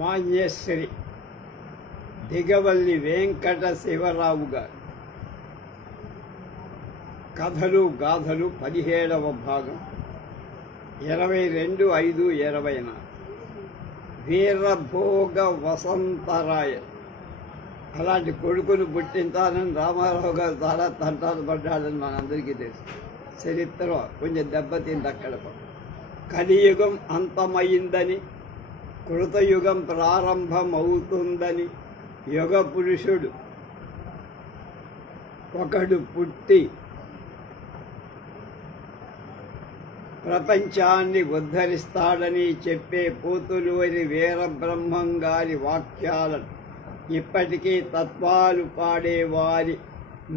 మాన్యశ్రీ దిగవల్లి వెంకట శివరావు గారు. కథలు గాథలు 17వ భాగం 22/5/24. వీరభోగ వసంతరాయ. అలాంటి కొడుకును పుట్టించాలని రామారావు గారు చాలా తంటాలు పడ్డాడని మనందరికీ తెలుసు. చరిత్ర కొంచెం దెబ్బతింది అక్కడ. కలియుగం అంతమైందని, కృతయుగం ప్రారంభమవుతుందని యుగ పురుషుడు ఒకడు పుట్టి ప్రపంచాన్ని ఉద్ధరిస్తాడని చెప్పే పోతులూరి వీరబ్రహ్మం గారి వాక్యాలను ఇప్పటికీ తత్వాలు పాడేవారి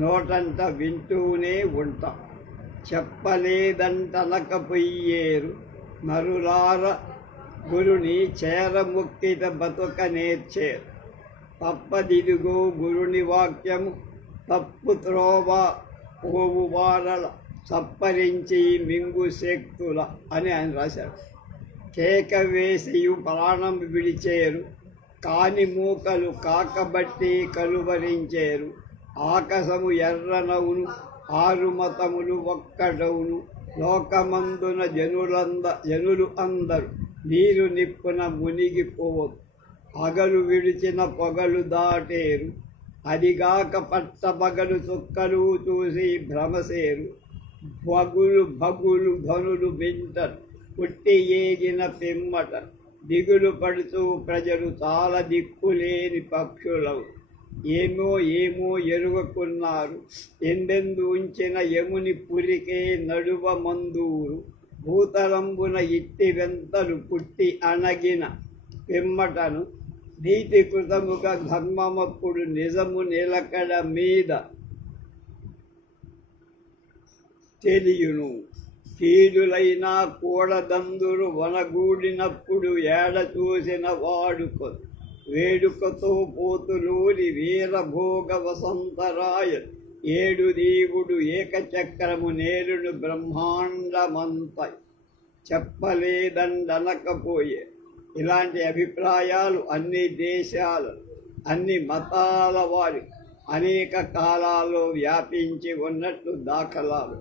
నోటంట వింటూనే ఉంటాం. చెప్పలేదంటనకపోయేరు నరులార గురుని చేరముక్కిత బతుక నేర్చేరు. తప్పదిదిగో గురుని వాక్యము, తప్పు త్రోవ పోవు వారల సప్పరించి మింగు శక్తుల అని ఆయన రాశారు. కేక వేసియు ప్రాణం విడిచేరు, కాని మూకలు కాకబట్టి కలువరించేరు. ఆకాశము ఎర్రనవును, ఆరు మతములు ఒక్కడవును, లోకమందున జనులు అందరు నీరు నిప్పున మునిగిపోవద్దు. అగలు విడిచిన పొగలు దాటేరు, అదిగాక పట్టపగలు చుక్కలు చూసి భ్రమసేరు. భగులు ధనులు వింటరు, పుట్టి ఏగిన పిమ్మట దిగులు పడుతూ ప్రజలు చాలా దిక్కులేని పక్షులవు. ఏమో ఎరుగకున్నారు, ఎందెందు ఉంచిన యముని పురికే నడువ మందూరు. భూతలంబున ఇట్టి వెంతలు పుట్టి అణగిన పిమ్మటను నీతి కృతముగా ధర్మమప్పుడు నిజము నిలకడ మీద తెలియును. కీడులైనా కూడదందురు వనగూడినప్పుడు ఏడ చూసిన వాడుక వేడుకతో పోతులూరి వీరభోగ వసంతరాయ. ఏడు దేవుడు ఏకచక్రము నేరును బ్రహ్మాండమంత చెప్పలేదండనకపోయే. ఇలాంటి అభిప్రాయాలు అన్ని దేశాలు, అన్ని మతాల వారు అనేక కాలాల్లో వ్యాపించి ఉన్నట్లు దాఖలాలు.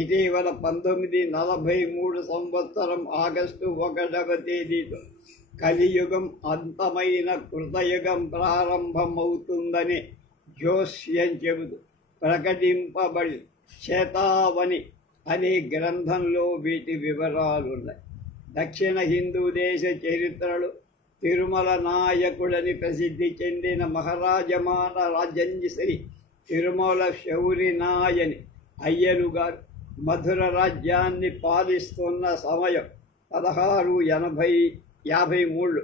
ఇటీవల 1943 సంవత్సరం ఆగస్టు 1వ తేదీతో కలియుగం అంతమైన కృతయుగం ప్రారంభమవుతుందని జోస్యం చెబుతూ ప్రకటింపబడి శతావని అనే గ్రంథంలో వీటి వివరాలున్నాయి. దక్షిణ హిందూ దేశ చరిత్రలో తిరుమల నాయకుడని ప్రసిద్ధి చెందిన మహారాజమాన రాజంశ్రీ తిరుమల శౌరి నాయని అయ్యలు గారు మధుర రాజ్యాన్ని పాలిస్తున్న సమయం 1653.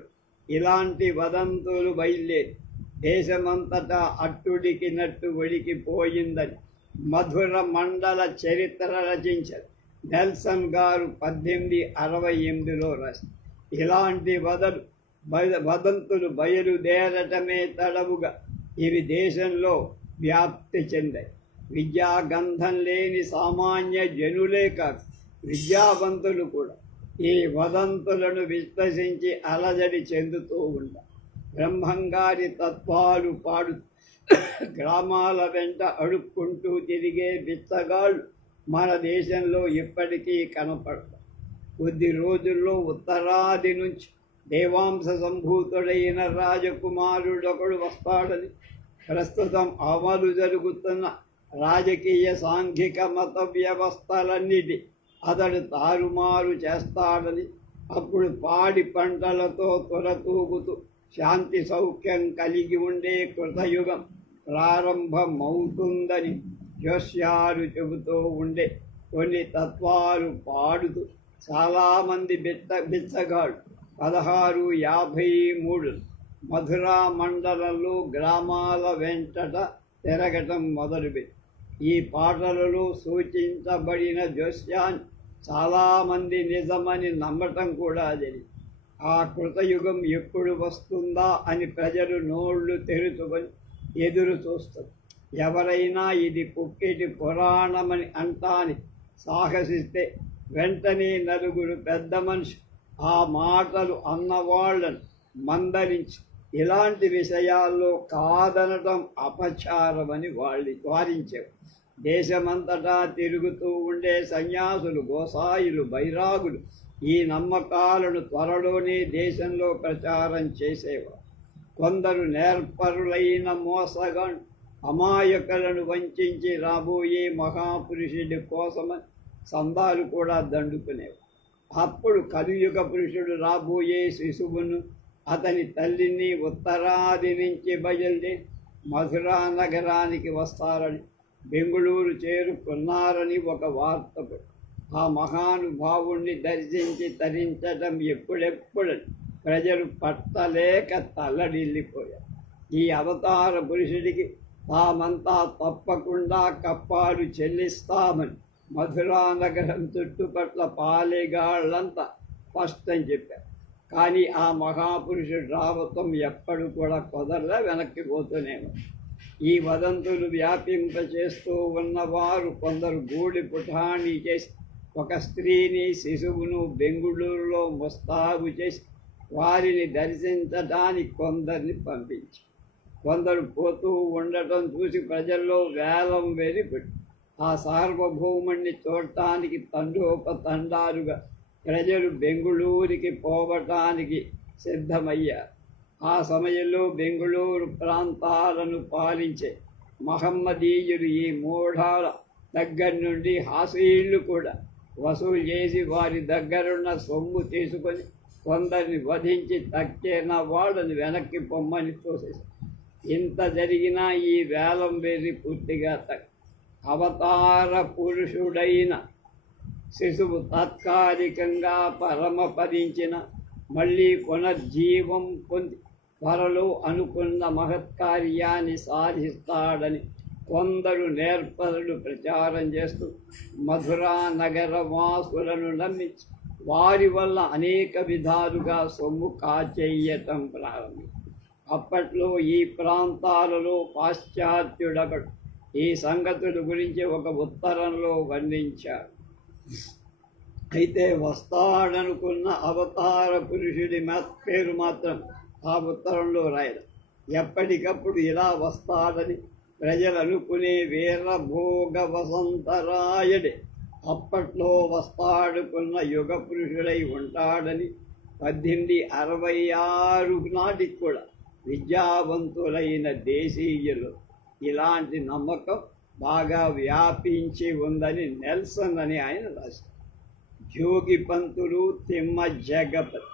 ఇలాంటి వదంతులు బయలుదేరి దేశమంతటా అట్టుడికినట్టు ఉడికిపోయిందని మధుర మండల చరిత్ర రచించారు. నెల్సన్ గారు 1868లో రాశారు. ఇలాంటి వదంతులు బయలుదేరటమే తడవుగా ఇవి దేశంలో వ్యాప్తి చెందాయి. విద్యాగంధం లేని సామాన్య జనులే కాదు, విద్యావంతులు కూడా ఈ వదంతులను విశ్వసించి అలజడి చెందుతూ ఉంటారు. బ్రహ్మంగారి తత్వాలు పాడు గ్రామాల వెంట అడుక్కుంటూ తిరిగే బిచ్చగాళ్ళు మన దేశంలో ఇప్పటికీ కనపడతారు. కొద్ది రోజుల్లో ఉత్తరాది నుంచి దేవాంశ సంభూతుడైన రాజకుమారుడొకడు వస్తాడని, ప్రస్తుతం అమలు జరుగుతున్న రాజకీయ సాంఘిక మత వ్యవస్థలన్నిటి అతడు తారుమారు చేస్తాడని, అప్పుడు పాడి పంటలతో త్వరతూగుతూ శాంతి సౌఖ్యం కలిగి ఉండే కృతయుగం ప్రారంభమవుతుందని జోస్యాలు చెబుతూ ఉండే కొన్ని తత్వాలు పాడుతూ చాలామంది బిచ్చగాళ్ళు 1653 మధురా మండలంలో గ్రామాల వెంటట తిరగటం మొదలుపెట్టి ఈ పాటలలో సూచించబడిన జోస్యాన్ని చాలామంది నిజమని నమ్మటం కూడా జరిగింది. ఆ కృతయుగం ఎప్పుడు వస్తుందా అని ప్రజలు నోళ్లు తెరుచుకొని ఎదురు చూస్తారు. ఎవరైనా ఇది పుక్కిటి పురాణమని అంటాని సాహసిస్తే వెంటనే నలుగురు పెద్ద మనిషి ఆ మాటలు అన్నవాళ్లను మందరించి ఇలాంటి విషయాల్లో కాదనటం అపచారమని వారించారు. దేశమంతటా తిరుగుతూ ఉండే సన్యాసులు, గోసాయిలు, బైరాగులు ఈ నమ్మకాలను త్వరలోనే దేశంలో ప్రచారం చేసేవారు. కొందరు నేర్పరులైన మోసగాళ్ళు అమాయకులను వంచి రాబోయే మహాపురుషుడి కోసమని సందాలు కూడా దండుకునేవారు. అప్పుడు కలియుగ పురుషుడు రాబోయే శిశువును, అతని తల్లిని ఉత్తరాది నుంచి బయలుదేరి మధురా నగరానికి వస్తారని, బెంగుళూరు చేరుకున్నారని ఒక వార్త. ఆ మహానుభావుణ్ణి దర్శించి తరించడం ఎప్పుడెప్పుడని ప్రజలు పట్టలేక తల్లడిల్లిపోయారు. ఈ అవతార పురుషుడికి తామంతా తప్పకుండా కప్పాలు చెల్లిస్తామని మధురా నగరం చుట్టుపట్ల పాలెగాళ్ళంతా స్పష్టం చెప్పారు. కానీ ఆ మహాపురుషుడు రావటం ఎప్పుడు కూడా కుదరలా, వెనక్కి పోతూనేమో. ఈ వదంతులు వ్యాపింపచేస్తూ ఉన్నవారు కొందరు గూడి పుఠాణి చేసి ఒక స్త్రీని, శిశువును బెంగుళూరులో ముస్తాబు చేసి వారిని దర్శించడానికి కొందరిని పంపించి, కొందరు పోతూ ఉండటం చూసి ప్రజల్లో వేలం వెలిపెట్టి ఆ సార్వభౌముణ్ణి చూడటానికి తండోపతండాలుగా ప్రజలు బెంగుళూరుకి పోవటానికి సిద్ధమయ్యారు. ఆ సమయంలో బెంగుళూరు ప్రాంతాలను పాలించే మహమ్మదీయులు ఈ మూఢాల దగ్గర నుండి హాసీళ్లు కూడా వసూలు చేసి వారి దగ్గరున్న సొమ్ము తీసుకొని కొందరిని వధించి తక్కిన వాళ్ళని వెనక్కి పొమ్మని తోసేశారు. ఇంత జరిగినా ఈ వేలం వెర్రి పూర్తిగా అవతార పురుషుడైన శిశువు తాత్కాలికంగా పరమపదించిన మళ్ళీ పునర్జీవం పొంది త్వరలో అనుకున్న మహత్కార్యాన్ని సాధిస్తాడని కొందరు నేర్పరులు ప్రచారం చేస్తూ మధురా నగర వాసులను నమ్మించి వారి వల్ల అనేక విధాలుగా సొమ్ము కాచేయటం ప్రారంభించారు. అప్పట్లో ఈ ప్రాంతాలలో పాశ్చాత్యుడొకడు ఈ సంగతుల గురించి ఒక ఉత్తరంలో వర్ణించాడు. అయితే వస్తాడనుకున్న అవతార పురుషుడి పేరు మాత్రం ఆ ఉత్తరంలో రాయరు. ఎప్పటికప్పుడు ఇలా వస్తాడని ప్రజలు అనుకునే వీరభోగ వసంతరాయుడే అప్పట్లో వస్తాడుకున్న యుగ పురుషుడై ఉంటాడని 1866 నాటికి కూడా విద్యావంతులైన దేశీయులు ఇలాంటి నమ్మకం బాగా వ్యాపించి ఉందని నెల్సన్ అని ఆయన రాశారు. జోగి పంతులు, తిమ్మ జగపతి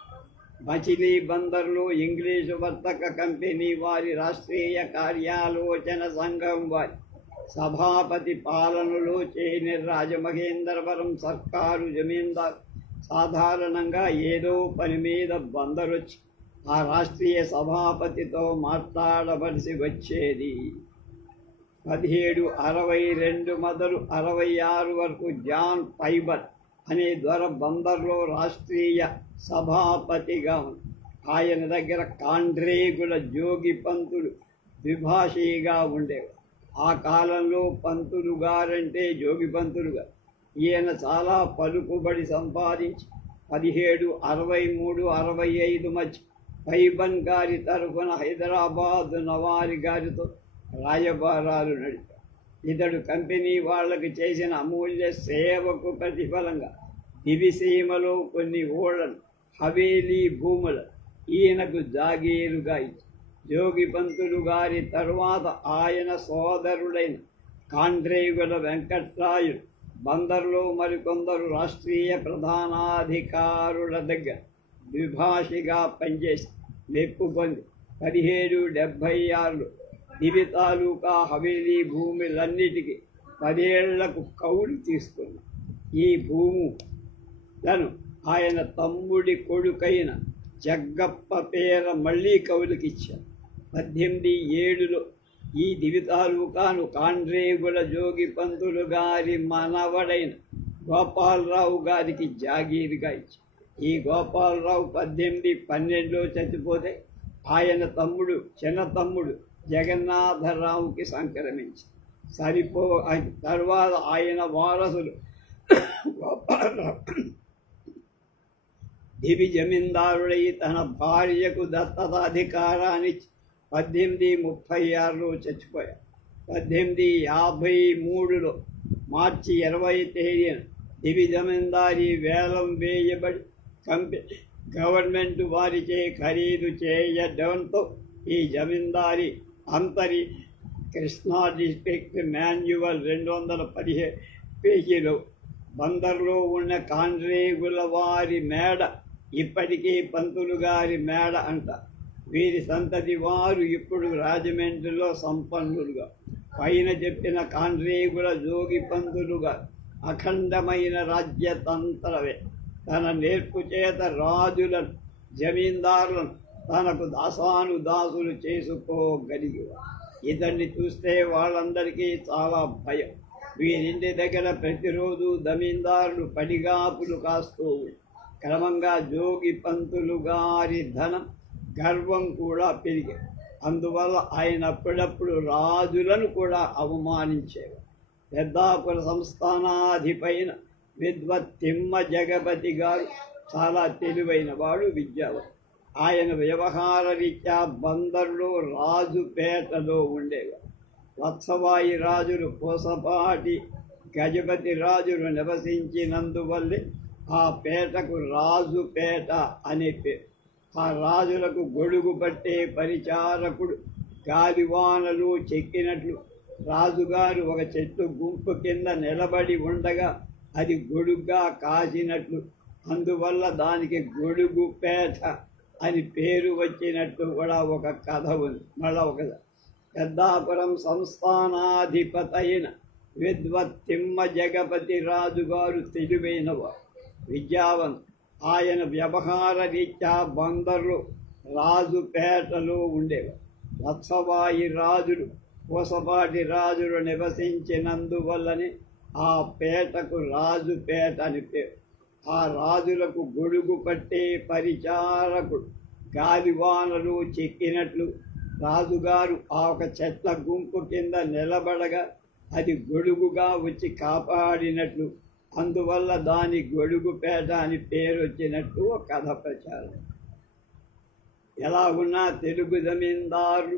మచిలీ బందర్లో ఇంగ్లీషు వర్తక కంపెనీ వారి రాష్ట్రీయ కార్యాలోచన సంఘం వారి సభాపతి పాలనలో చేరిన రాజమహేంద్రవరం సర్కారు జమీందారు సాధారణంగా ఏదో పని మీద బందరొచ్చి ఆ రాష్ట్రీయ సభాపతితో మాట్లాడవలసి వచ్చేది. 1762 మొదలు 66 వరకు జాన్ ఫైబర్ అనే దొర బందర్లో రాష్ట్రీయ సభాపతిగా ఉంది. ఆయన దగ్గర కాండ్రేగుల జోగి పంతులు ద్విభాషీగా ఉండేవారు. ఆ కాలంలో పంతులు గారంటే జోగి పంతులు గారు. ఈయన చాలా పలుకుబడి సంపాదించి 1763-65 మధ్య ఫైబన్ గారి తరఫున హైదరాబాద్ నవారి గారితో రాయబారాలు నడిపారు. ఇతడు కంపెనీ వాళ్ళకి చేసిన అమూల్య సేవకు ప్రతిఫలంగా దివిసీమలో కొన్ని ఓడలు, హవేలీ భూముల ఈయనకు జాగీరుగా ఇచ్చి జోగి పంతులు గారి తరువాత ఆయన సోదరుడైన కాండ్రేగుల వెంకట్రాయుడు బందర్లో మరికొందరు రాష్ట్రీయ ప్రధానాధికారుల దగ్గర ద్విభాషిగా పనిచేసి మెప్పు పొంది 1776లో దివి తాలూకా హవేలీ భూములన్నిటికీ 10 ఏళ్లకు కౌలు తీసుకున్నారు. ఈ భూములను ఆయన తమ్ముడి కొడుకైన జగ్గప్ప పేర మళ్ళీ కౌలుకిచ్చారు. 1807లో ఈ దివి తాలూకాను కాండ్రేగుల జోగి పంతులు గారి మనవడైన గోపాలరావు గారికి జాగీరుగా ఇచ్చారు. ఈ గోపాలరావు 1812లో చచ్చిపోతే ఆయన తమ్ముడు, చిన్న తమ్ముడు జగన్నాథరావుకి సంక్రమించి తర్వాత ఆయన వారసులు దివి జమీందారుడై తన భార్యకు దత్తత అధికారాన్ని 1836లో చచ్చిపోయాడు. 1853లో మార్చి 20 తేదీన దివి జమీందారీ వేలం వేయబడి గవర్నమెంట్ వారిచే ఖరీదు చేయడంతో ఈ జమీందారీ అంతరి కృష్ణా డిస్ట్రిక్ట్ మాన్యువల్ 215 పేజీలో బందర్లో ఉన్న కాండ్రేగుల వారి మేడ ఇప్పటికీ పంతులు గారి మేడ అంట. వీరి సంతతి వారు ఇప్పుడు రాజమండ్రిలో సంపన్నులుగా, పైన చెప్పిన కాండ్రేగుల జోగి పంతులుగా అఖండమైన రాజ్యతంత్రవే తన నేర్పు చేత రాజులను జమీందారులను తనకు దాసానుదాసులు చేసుకోగలిగేవారు. ఇతన్ని చూస్తే వాళ్ళందరికీ చాలా భయం. వీరింటి దగ్గర ప్రతిరోజు జమీందారులు పడిగాపులు కాస్తూ క్రమంగా జోగి పంతులు గారి ధనం గర్వం కూడా పెరిగాయి. అందువల్ల ఆయన అప్పుడప్పుడు రాజులను కూడా అవమానించేవారు. పెద్దాపుర సంస్థానాధిపైన విద్వత్ తిమ్మ జగపతి గారు చాలా తెలివైన వాడు, విద్యావంతుడు. ఆయన వ్యవహార రీత్యా బందర్లో రాజుపేటలో ఉండేవారు. వత్సవాయి రాజులు కోసపాటి గజపతి రాజులు నివసించినందువల్లే ఆ పేటకు రాజుపేట అనే పేరు. ఆ రాజులకు గొడుగు పట్టే పరిచారకుడు గాలివానలు చెక్కినట్లు రాజుగారు ఒక చెట్టు గుంపు కింద నిలబడి ఉండగా అది గొడుగ్గా కాసినట్లు, అందువల్ల దానికి గొడుగుపేట అని పేరు వచ్చినట్టు కూడా ఒక కథ ఉంది. మళ్ళా ఒక పెద్దాపురం సంస్థానాధిపతైన విద్వత్ తిమ్మ జగపతి రాజుగారు తెలివైనవారు, విద్యావంతుడు. ఆయన వ్యవహార రీత్యా బందర్లో రాజుపేటలో ఉండేవారు. వత్సవాయి రాజులు కోసపాటి రాజులు నివసించినందువల్లనే ఆ పేటకు రాజుపేట అని పేరు. ఆ రాజులకు గొడుగు పట్టే పరిచారకుడు గాలివానలు చెక్కినట్లు రాజుగారు ఆ ఒక చెట్ల గుంపు కింద నిలబడగా అది గొడుగుగా వచ్చి కాపాడినట్లు, అందువల్ల దాని గొడుగుపేట అని పేరు వచ్చినట్టు ఒక కథ ప్రచారం. ఎలా ఉన్నా తెలుగు జమీందారు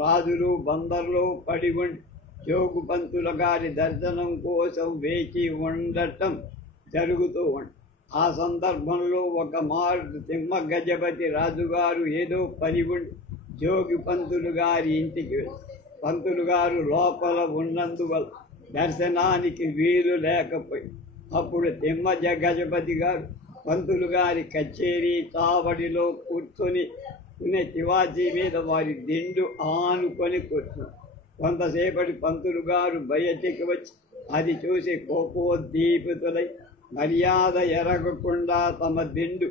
రాజులు బందర్లో పడి ఉండి జోగు పంతుల గారి దర్శనం కోసం వేచి ఉండటం జరుగుతూ ఉంది. ఆ సందర్భంలో ఒక మారు తిమ్మ గజపతి రాజుగారు ఏదో పని ఉండి జోగి పంతులు గారి ఇంటికి వెళ్ళి పంతులు గారు లోపల ఉన్నందువల్ల దర్శనానికి వీలు లేకపోయి అప్పుడు తిమ్మ గజపతి గారు పంతులు గారి కచేరీ చావడిలో కూర్చొని తివాచీ మీద వారి దిండు ఆనుకొని కూర్చున్నారు. కొంతసేపటి పంతులు గారు బయటికి వచ్చి అది చూసి కోపోద్దీపితులై మర్యాద ఎరగకుండా తమ దిండు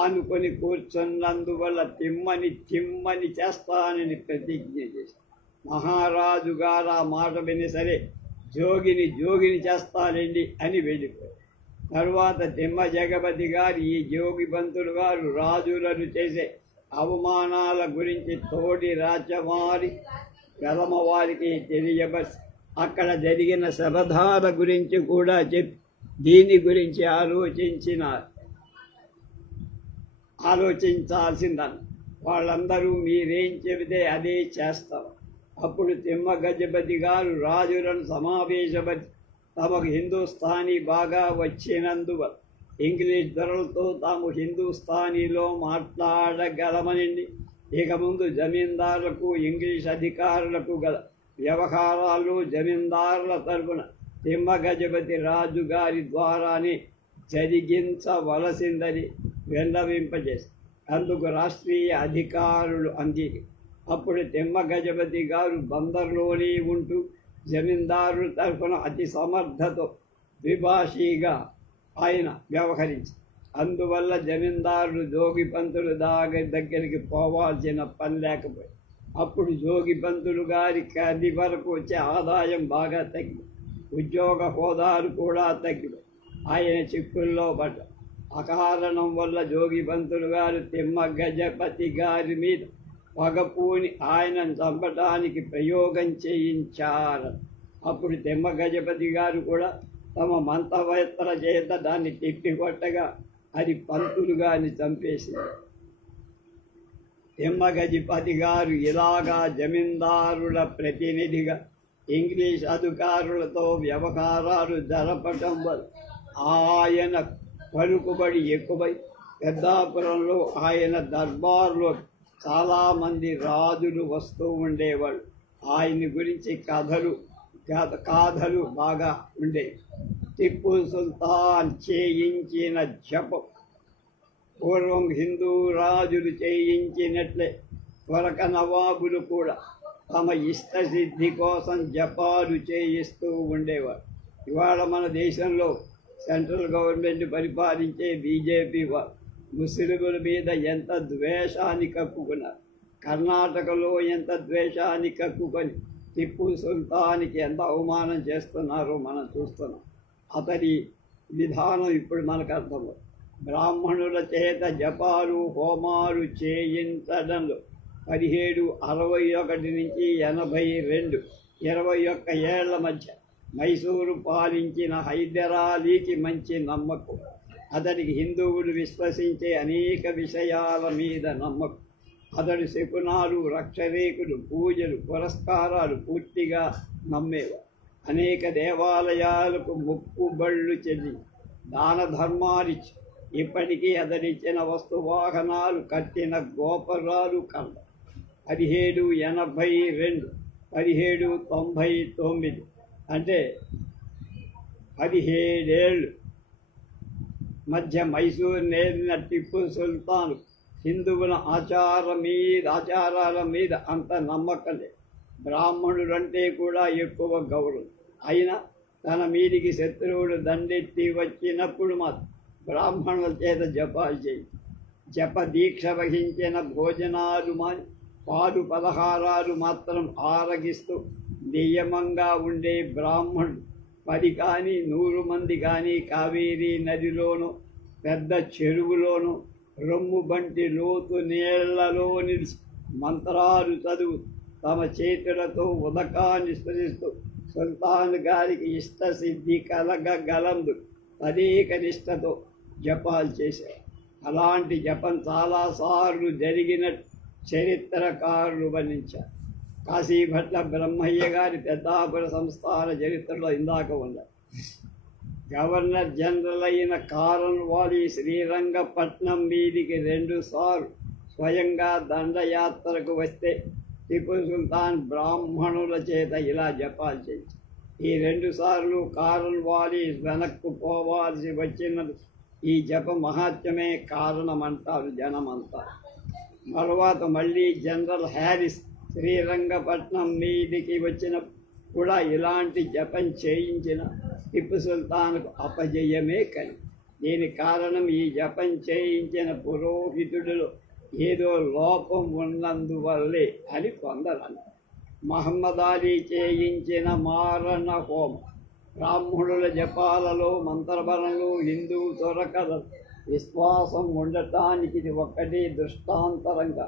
ఆనుకొని కూర్చున్నందువల్ల తిమ్మని చేస్తానని ప్రతిజ్ఞ చేశారు. మహారాజు గారు ఆ మాట విని సరే జోగిని చేస్తానండి అని వెళ్ళిపోయారు. తరువాత తిమ్మ జగపతి గారు ఈ జోగి పంతులు గారు రాజులను చేసే అవమానాల గురించి తోడి రాజవారి వెలమవారికి తెలియబడి అక్కడ జరిగిన శబదాల గురించి కూడా చెప్పి దీని గురించి ఆలోచించాల్సిందని వాళ్ళందరూ మీరేం చెబితే అదే చేస్తారు. అప్పుడు తిమ్మ గజపతి గారు రాజులను సమావేశపడి తమకు హిందూస్థానీ బాగా వచ్చినందువల్ల ఇంగ్లీష్ దొరలతో తాము హిందూస్థానీలో మాట్లాడగలమనండి. ఇక ముందు జమీందారులకు ఇంగ్లీష్ అధికారులకు గల వ్యవహారాలు జమీందారుల తరపున తిమ్మ గజపతి రాజు గారి ద్వారానే జరిగించవలసిందని విన్నవింపజేసి అందుకు రాష్ట్రీయ అధికారులు అప్పుడు తిమ్మ గజపతి గారు బందర్లోనే ఉంటూ జమీందారుల తరఫున అతి సమర్థతో ద్విభాషీగా ఆయన వ్యవహరించి అందువల్ల జమీందారులు జోగి పంతులు దగ్గరికి పోవాల్సిన పని లేకపోయి అప్పుడు జోగి పంతులు గారికి అది వరకు వచ్చే ఆదాయం బాగా తగ్గి ఉద్యోగ హోదాలు కూడా తగ్గిపోయి ఆయన చిక్కుల్లో పడ్డ అకారణం వల్ల జోగి పంతులు గారు తిమ్మ గజపతి గారి మీద పగపూని ఆయనను చంపడానికి ప్రయోగం చేయించారు. అప్పుడు తిమ్మ గజపతి గారు కూడా తమ మంత్రవేత్తల చేత దాన్ని తిప్పికొట్టగా అది పంతులు గారిని చంపేసింది. తిమ్మగజపతి గారు ఇలాగా జమీందారుల ప్రతినిధిగా ఇంగ్లీష్ అధికారులతో వ్యవహారాలు జరపటం వల్ల ఆయన పలుకుబడి ఎక్కువై పెద్దాపురంలో ఆయన దర్బార్లో చాలామంది రాజులు వస్తూ ఉండేవాళ్ళు. ఆయన గురించి గాథలు బాగా ఉండేవి. టిప్పు సుల్తాన్ చేయించిన జపం పూర్వం హిందూ రాజులు చేయించినట్లే త్వరక నవాబులు కూడా తమ ఇష్టసిద్ధి కోసం జపాలు చేయిస్తూ ఉండేవారు. ఇవాళ మన దేశంలో సెంట్రల్ గవర్నమెంట్ పరిపాలించే బీజేపీ వారు ముస్లింల మీద ఎంత ద్వేషాన్ని కక్కుకున్నారు. కర్ణాటకలో ఎంత ద్వేషాన్ని కక్కుకొని టిప్పు సుల్తాన్కి ఎంత అవమానం చేస్తున్నారో మనం చూస్తున్నాం. అతని విధానం ఇప్పుడు మనకు అర్థమవుతుంది. బ్రాహ్మణుల చేత జపాలు హోమాలు చేయించడంలో 1761 నుంచి 82 21 ఏళ్ల మధ్య మైసూరు పాలించిన హైదరాలీకి మంచి నమ్మకం. అతనికి హిందువులు విశ్వసించే అనేక విషయాల మీద నమ్మకం. అతడు శకునాలు, రక్షరేకులు, పూజలు, పురస్కారాలు పూర్తిగా నమ్మేవారు. అనేక దేవాలయాలకు మొక్కుబళ్ళు చెల్లి దాన ధర్మాలిచ్చి ఇప్పటికీ అతడిచ్చిన వస్తువాహనాలు, కట్టిన గోపురాలు కల 1782 1799 అంటే 17 ఏళ్ళు మధ్య మైసూరు నేరిన టిప్పు సుల్తాన్ హిందువుల ఆచారాల మీద అంత నమ్మకం లేదు. బ్రాహ్మణులంటే కూడా ఎక్కువ గౌరవం. అయినా తన మీదికి శత్రువులు దండెత్తి వచ్చినప్పుడు మాత్రం బ్రాహ్మణుల చేత జపాలు చేయి. జప దీక్ష వహించిన భోజనాలు పాలు పలహారాలు మాత్రం ఆరగిస్తూ నియమంగా ఉండే బ్రాహ్మణుడు 10 కానీ 100 మంది కానీ కావేరీ నదిలోనూ పెద్ద చెరువులోనూ రొమ్ము బంటి లోతు నీళ్లలో నిలిచి మంత్రాలు చదువు తమ చేతులతో ఉదకాన్ని స్మరిస్తూ సుల్తాన్ గారికి ఇష్టసిద్ధి కలగగలందు తదేక నిష్టతో జపాలు చేశారు. అలాంటి జపం చాలాసార్లు జరిగినట్టు చరిత్రకారులు వర్ణించారు. కాశీభట్ల బ్రహ్మయ్య గారి పెద్దాపుర సంస్థాన చరిత్రలో ఇందాక ఉన్నారు. గవర్నర్ జనరల్ అయిన కారన్వాలి శ్రీరంగపట్నం మీదికి 2 సార్లు స్వయంగా దండయాత్రకు వస్తే టిప్పు సుల్తాన్ బ్రాహ్మణుల చేత ఇలా జపాలు చేయించారు. ఈ 2 సార్లు కారన్వాలి వెనక్కు పోవాల్సి వచ్చిన ఈ జప మహాత్మ్యమే కారణమంటారు జనమంతా. తర్వాత మళ్ళీ జనరల్ హ్యారిస్ శ్రీరంగపట్నం మీదికి వచ్చిన కూడా ఇలాంటి జపం చేయించిన టిప్పు సుల్తాన్కు అపజయమే కలి. దీని కారణం ఈ జపం చేయించిన పురోహితుడిలో ఏదో లోపం ఉన్నందువల్లే అని కొందరు అన్నారు. మహమ్మద్ అలీ చేయించిన మారణ హోమం, బ్రాహ్మణుల జపాలలో మంత్రబలంలో హిందూ దొరకల విశ్వాసం ఉండటానికి ఇది ఒక్కటి దృష్టాంతరంగా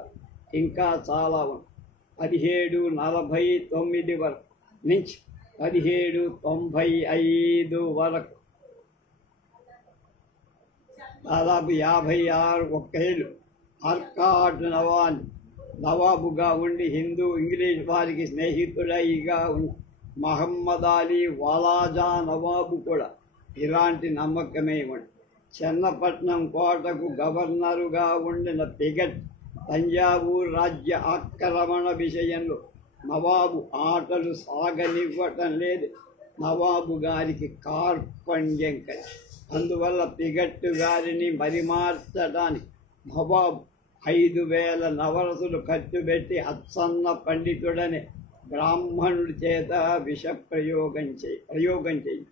ఇంకా చాలా ఉంది. 1749 వరకు నుంచి 1795 వరకు దాదాపు 56 ఏళ్ళు ఆర్కాడ్ నవాబుగా ఉండి హిందూ ఇంగ్లీష్ వారికి స్నేహితుడైగా ఉన్న మహమ్మద్ అలీ వాలాజా నవాబు కూడా ఇలాంటి నమ్మకమే ఉంది. చెన్నపట్నం కోటకు గవర్నరుగా ఉండిన పిగట్ తంజావూరు రాజ్య ఆక్రమణ విషయంలో నవాబు ఆటలు సాగనివ్వటం లేదు. నవాబు గారికి కార్పణ్యం కలిసి అందువల్ల పిగట్టు గారిని మరిమార్చడానికి నవాబు 5000 నవరసులు ఖర్చుపెట్టి అచ్చన్న పండితుడనే బ్రాహ్మణుడి చేత విష ప్రయోగం చేయి.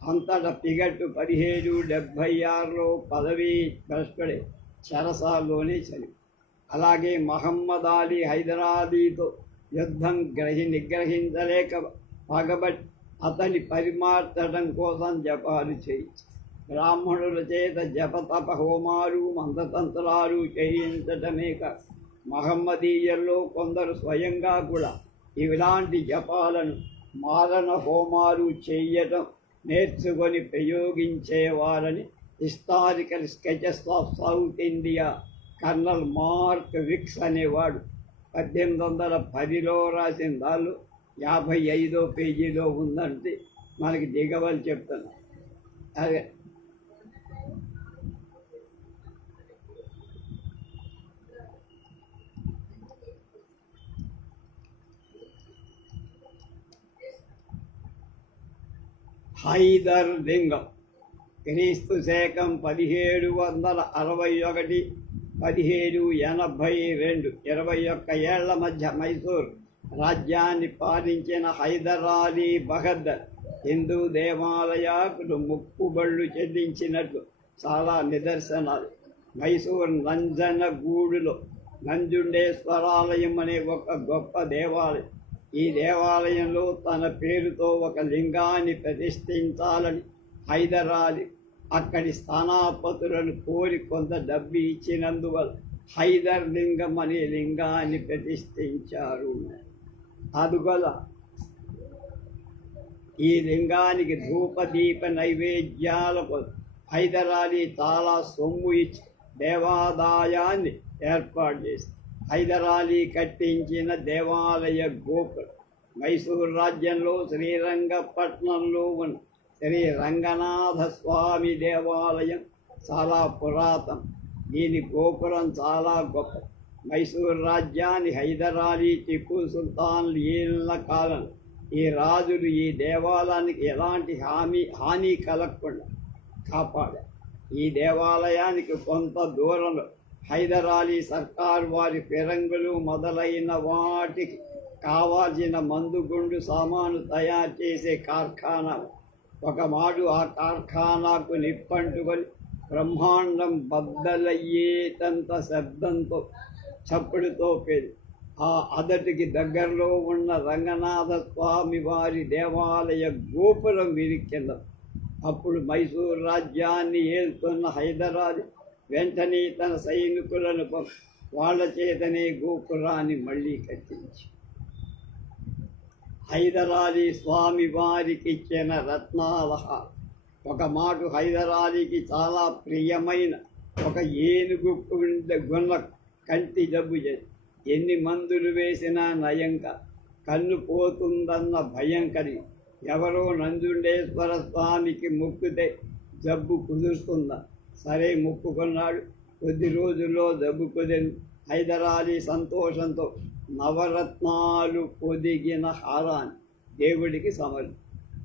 అంతటా పిగట్టు 1776లో పదవీ భ్రష్టుడే చెరసాల్లోనే చనిపోయాడు. అలాగే మహమ్మద్ అలీ హైదరాలీతో యుద్ధం నిగ్రహించలేక పగబట్టి అతని పరిమార్చడం కోసం జపాలు చేయించారు. బ్రాహ్మణుల చేత జపతప హోమాలు మంత్రతంత్రాలు చేయించటమే కాదు, మహమ్మదీయుల్లో కొందరు స్వయంగా కూడా ఇలాంటి జపాలను మారణ హోమాలు చేయటం నేర్చుకొని ప్రయోగించేవారని historical sketches of South India Colonel Mark Wilks అనేవాడు 1810లో రాసిన దాళ్ళు 55వ పేజీలో ఉందంటే మనకి దిగవలు చెప్తున్నా. అదే హైదర్ లింగం క్రీస్తు శకం 1761 1782 21 ఏళ్ల మధ్య మైసూర్ రాజ్యాన్ని పాలించిన హైదర్ అలీ బహద్దర్ హిందూ దేవాలయాలకు ముక్కుబళ్ళు చెల్లించినట్లు చాలా నిదర్శనాలు. మైసూర్ నంజనగూడులో నంజుండేశ్వరాలయం అనే ఒక గొప్ప దేవాలయం. ఈ దేవాలయంలో తన పేరుతో ఒక లింగాన్ని ప్రతిష్ఠించాలని హైదర్ అలీ అక్కడి స్థానాపతులను కోరి కొంత డబ్బు ఇచ్చినందువల్ల హైదర్ లింగం అనే లింగాన్ని ప్రతిష్ఠించారు. అందువల్ల ఈ లింగానికి ధూపదీప నైవేద్యాలకు హైదర్ అలీ చాలా సొమ్ము ఇచ్చి దేవాదాయాన్ని ఏర్పాటు చేసింది. హైదర్ అలీ కట్టించిన దేవాలయ గోపురం మైసూర్ రాజ్యంలో శ్రీరంగపట్నంలో ఉన్న శ్రీ రంగనాథ స్వామి దేవాలయం చాలా పురాతనం. దీని గోపురం చాలా గొప్ప. మైసూర్ రాజ్యాన్ని హైదర్ అలీ, టిప్పు సుల్తాన్లు ఏలిన కాలంలో ఈ రాజులు ఈ దేవాలయానికి ఎలాంటి హాని కలగకుండా కాపాడారు. ఈ దేవాలయానికి కొంత దూరంలో హైదర్ అలీ సర్కార్ వారి ఫిరంగులు మొదలైన వాటికి కావాల్సిన మందుగుండు సామాను తయారు చేసే కార్ఖానా. ఒకమాడు ఆ కార్ఖానాకు నిప్పంటుకొని బ్రహ్మాండం బద్దలయ్యేటంత శబ్దంతో చప్పుడుతో పేరు ఆ అదటికి దగ్గరలో ఉన్న రంగనాథ స్వామి వారి దేవాలయ గోపురం విరిక్కింది. అప్పుడు మైసూర్ రాజ్యాన్ని ఏలుతున్న హైదర్ అలీ వెంటనే తన సైనికులను వాళ్ళ చేతనే గోపురాన్ని మళ్ళీ కట్టించి హైదర్ అలీ స్వామి వారికి ఇచ్చిన రత్నాలహారం. ఒక మాట హైదర్ అలీకి చాలా ప్రియమైన ఒక ఏనుగు గున్న కంటి జబ్బు చేసి ఎన్ని మందులు వేసినా నయంగా కన్ను పోతుందన్న భయం కలిగి ఎవరో నంజుండేశ్వర స్వామికి మొక్కితే జబ్బు కుదురుతుందా సరే మొక్కుకున్నాడు. కొద్ది రోజుల్లో జబ్బు కుదిరింది. హైదర్ అలీ సంతోషంతో నవరత్నాలు పొదిగిన హారాన్ని దేవుడికి సమర్పి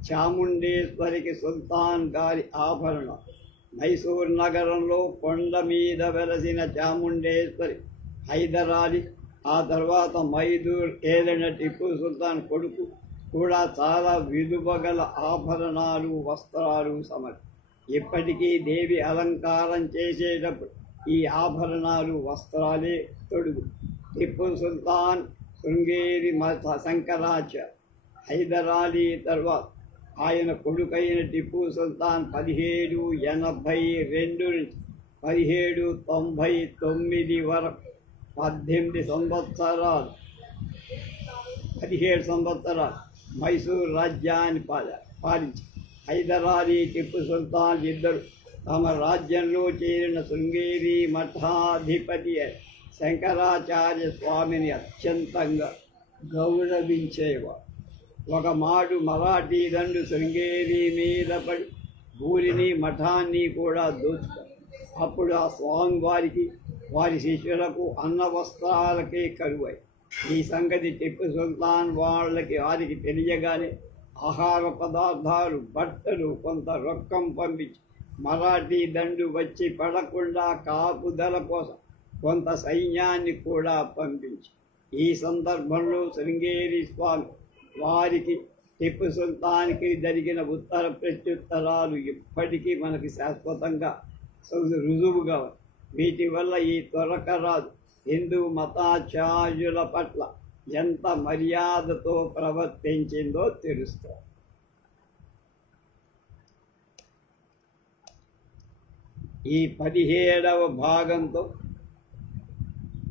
చాముండేశ్వరికి సుల్తాన్ గారి ఆభరణం. మైసూర్ నగరంలో కొండ మీద వెలసిన చాముండేశ్వరి హైదర్ అలీ, ఆ తర్వాత మైదూర్ ఏలిన టిప్పు సుల్తాన్ కొడుకు కూడా చాలా విలువగల ఆభరణాలు వస్త్రాలు సమర్పి ఇప్పటికీ దేవి అలంకారం చేసేటప్పుడు ఈ ఆభరణాలు వస్త్రాలే తొడుగు. టిప్పు సుల్తాన్ శృంగేరి శంకరాచార్య హైదర్ అలీ తర్వాత ఆయన కొడుకైన టిప్పు సుల్తాన్ 1782 నుంచి 1799 వరకు 17 సంవత్సరాలు మైసూర్ రాజ్యాన్ని పాలించి హైదర్ అలీ, టిప్పు సుల్తాన్ ఇద్దరు తమ రాజ్యంలో చేరిన శృంగేరి మఠాధిపతి శంకరాచార్య స్వామిని అత్యంతంగా గౌరవించేవారు. ఒక మాడు మరాఠీ దండు శృంగేరి మీద పడి ఊరిని మఠాన్ని కూడా దోచుతారు. అప్పుడు ఆ స్వామి వారికి వారి శిష్యులకు అన్న వస్త్రాలకే కరువై ఈ సంగతి టిప్పు సుల్తాన్ వారికి తెలియగానే ఆహార పదార్థాలు, బట్టలు, కొంత రొక్కం పంపించి మరాఠీ దండు వచ్చి పడకుండా కాపుదల కోసం కొంత సైన్యాన్ని కూడా పంపించి ఈ సందర్భంలో శృంగేరి స్వామి వారికి టిప్పు సుల్తాన్కి జరిగిన ఉత్తర ప్రత్యుత్తరాలు ఇప్పటికీ మనకి శాశ్వతంగా రుజువుగా వీటి వల్ల ఈ త్వరకరాజు హిందూ మతాచార్యుల పట్ల ఎంత మర్యాదతో ప్రవర్తించిందో తెలుస్తుంది. ఈ 17వ భాగంతో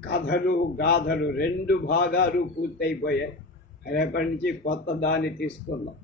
కథలు గాథలు 2 భాగాలు పూర్తయిపోయాయి. రేపటి నుంచి కొత్త దాన్ని తీసుకుందాం.